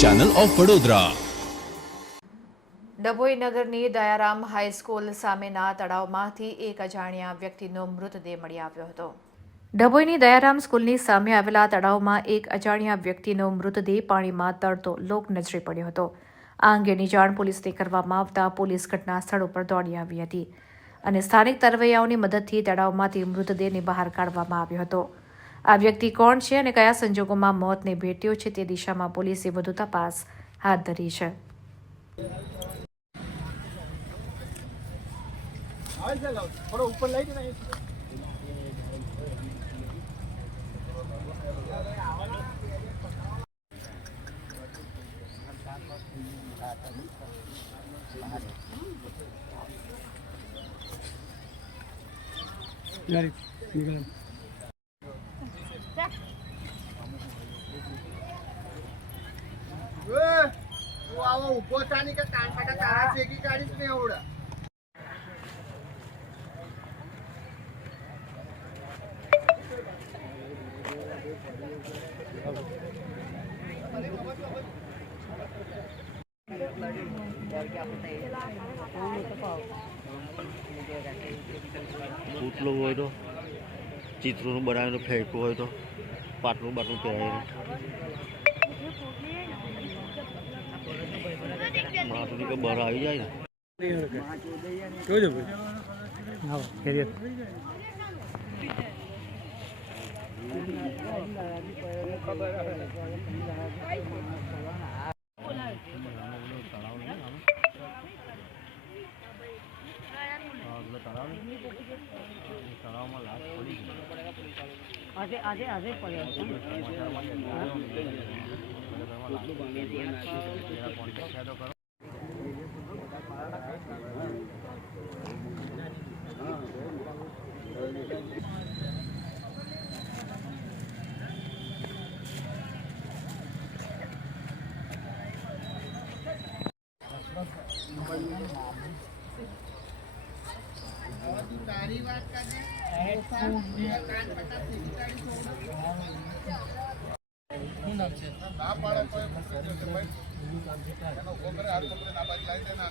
Channel of Vadodara. Dabhoi નગરની Dayaram high school સામેના તળાવમાંથી એક અજાણ્યા વ્યક્તિનો મૃતદેહ મળી આવ્યો હતો। ડભોઈની દયારામ સ્કૂલની સામે આવેલા તળાવમાં એક અજાણ્યા વ્યક્તિનો મૃતદેહ પાણીમાં તરતો લોકનજરે પડ્યો હતો। આ અંગેની જાણ પોલીસને કરવામાં આવતા પોલીસ ઘટના સ્થળ ઉપર દોડી આવી હતી અને સ્થાનિક તરવૈયાઓની મદદથી તળાવમાંથી મૃતદેહને બહાર કાઢવામાં આવ્યો હતો। આ વ્યક્તિ કોણ છે અને કયા સંજોગોમાં મોતને ભેટ્યો છે તે દિશામાં પોલીસે વધુ તપાસ હાથ ધરી છે। थोड़ा ऊपर लाइट ना यार निकल वो आओ ऊपर चानी का तारा चेकी गाड़ी में ओड़ा ઉતલો હોય તો ચિત્રોનું બનાવીને ફેંકવું હોય તો પાટલું બાટલું પહેરાવીને માથું કે બહાર આવી જાય ને જોજો હા કેરિયર તળાવમાં લાશ પડી આજે પડ્યો તારી વાત કરજે કાન પતા સીધી ગાડી શું નામ છે ના પાડે કોઈ મોકલી દેજો ભાઈ એનો ઉભો કરે હાથ પકડે ના બાજુ લાવી દે ના